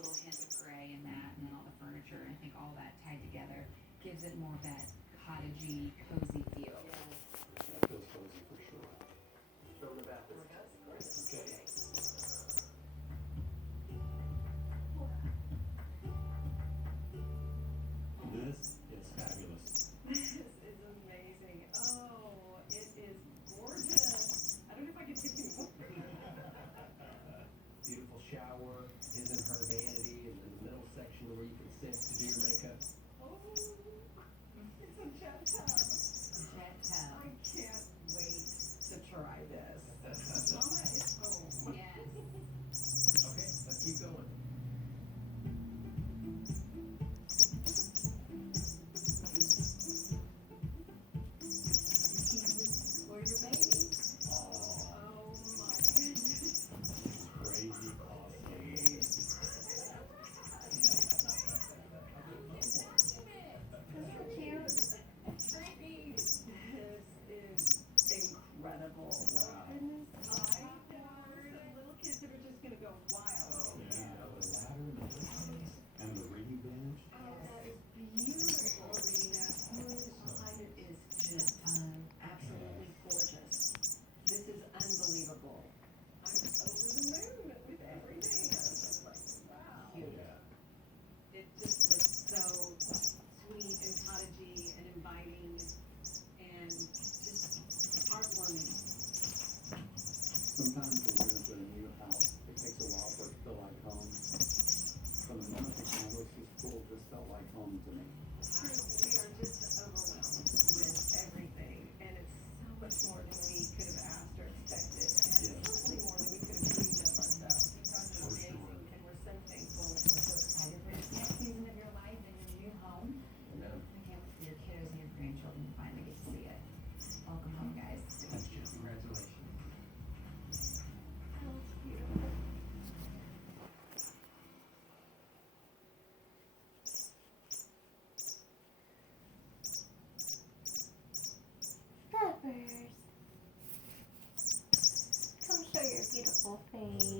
little hint of gray in that, and then all the furniture, and I think all that tied together gives it more of that cottagey, cozy feel. That feels cozy for sure. From the bathroom. Okay. This is fabulous. This is amazing. Oh, it is gorgeous. I don't know if I can take any more. Beautiful shower, his and her vanity, and then the middle section where you can sit to do your makeup. Oh, it's a jet tub. Jet tub. I can't wait to try this. Mama is home. Yes. Okay, let's keep going. For your baby. Oh, Oh my goodness. Crazy costly. This is incredible. Wow. Goodness, I heard little kids that are just gonna go wild. Yeah, the ladder and the cushions and the reading bench. Oh, that is beautiful, Rena. Who's behind it is just absolutely gorgeous. This is unbelievable. I'm over the moon with everything. I was just like, wow. Yeah. It just looks so sweet and cottagey and inviting and just heartwarming. Sometimes when you enter a new house, it takes a while for it to feel like home. So the moment the canvas was full, just felt like home to me. True, we are just overwhelmed with everything, and it's so much more than we could have asked or expected, and certainly more than we could have dreamed of ourselves. You guys are For amazing, sure. and we're so thankful. We're so excited for this next season of your life and your new home. amen. I can't wait for your kiddos and your grandchildren to finally get to see it. Welcome home, guys. Thanks, Jess. Congratulations. Oh, it's beautiful. Peppers. Come show your beautiful face.